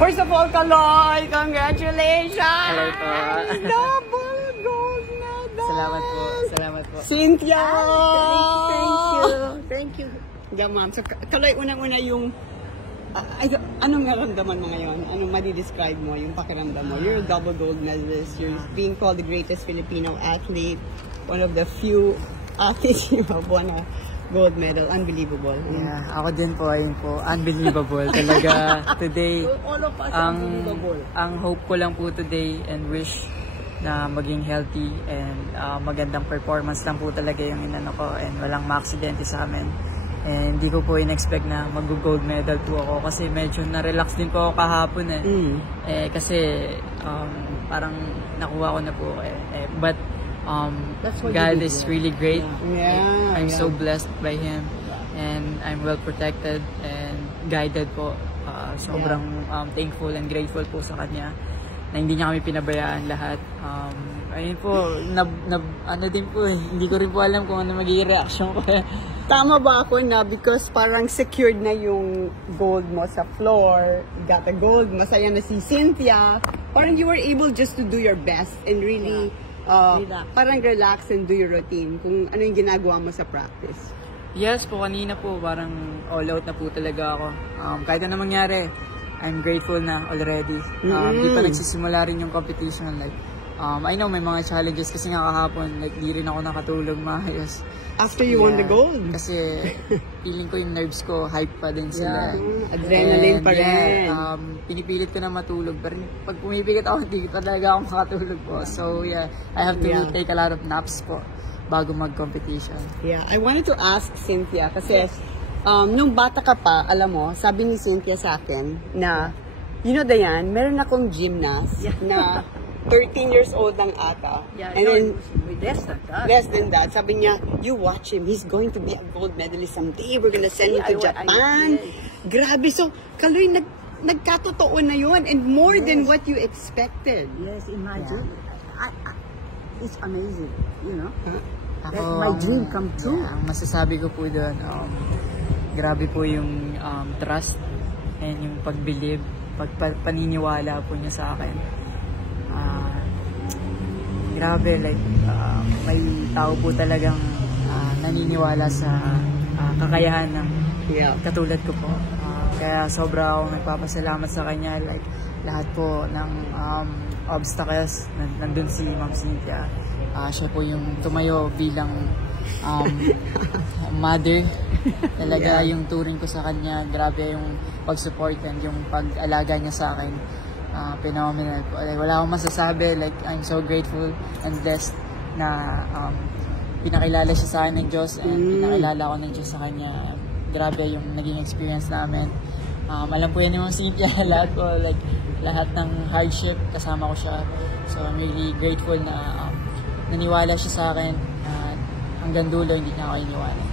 First of all, Kaloy, congratulations! Hello po. Double gold medal! Salamat po. Salamat po. Cynthia! Thank you. Yeah, ma'am. So, Kaloy, unang-una yung anong naramdaman mo ngayon? Anong madi-describe mo, yung pakiramdam mo? You're a double gold medalist. You're being called the greatest Filipino athlete. One of the few athletes who have won a gold medal. Unbelievable. Yeah, ako din po, ayun po. Unbelievable. Talaga, today, All of us unbelievable. ang hope ko lang po today and wish na maging healthy and magandang performance lang po talaga yung inano ko and walang ma-aksidente sa amin. And hindi ko po in-expect na mag-gold medal po ako kasi medyo na-relax din po ako kahapon kasi parang nakuha ko na po but God is really great. I'm so blessed by Him and I'm well protected and guided po. Sobrang thankful and grateful po sa Kanya na hindi niya kami pinabayaan lahat. Ayun po, ano din po hindi ko rin po alam kung ano magiging reaction ko. Tama ba ako na because parang secured na yung gold mo sa floor, got a gold, masaya na si Cynthia, parang you were able just to do your best and really parang relax and do your routine kung ano yung ginagawa mo sa practice? Yes po, kanina po parang all out na po talaga ako. Kahit ano mangyari, I'm grateful na already. Di pa nagsisimula rin yung competition. Like, I know may mga challenges kasi nga kahapon, like di rin ako nakatulog maayos. After you won the gold? Kasi feeling ko yung nerves ko, hype pa din sila. Adrenaline pa rin. Pinipilit ko na matulog. Pero pag pumipigat ako, hindi pa talaga ako makatulog po. So yeah, I have to take a lot of naps po bago mag-competition. Yeah, I wanted to ask Cynthia kasi nung bata ka pa, alam mo, sabi ni Cynthia sa akin na, you know Dayan, meron akong gymnast na 13 years old lang ata. And then, less than that. Sabi niya, you watch him. He's going to be a gold medalist someday. We're gonna send him to Japan. Grabe. So, Kaloy, nagkatotoo na yun and more than what you expected. Yes, imagine. It's amazing, you know. Ako, my dream come true. Ang masasabi ko po doon, grabe po yung trust and yung pagbilib, paniniwala po niya sa akin. Grabe, like, may tao po talagang naniniwala sa kakayahan ng katulad ko po. Kaya sobra ako nagpapasalamat sa kanya. Like, lahat po ng obstacles, nandun si Ma'am Cynthia. Siya po yung tumayo bilang mother. Talaga yung turing ko sa kanya. Grabe yung pag-support and yung pag-alaga niya sa akin. Phenomenal po. Like, wala akong masasabi. Like, I'm so grateful and blessed na pinakilala siya sa akin ng Diyos and pinakilala ko ng Diyos sa kanya. Grabe yung naging experience namin. Alam po yan yung mga Cynthia, lahat po, like, lahat ng hardship, kasama ko siya. So, I'm really grateful na naniwala siya sa akin. Hanggang dulo, hindi niya ako iniwanan.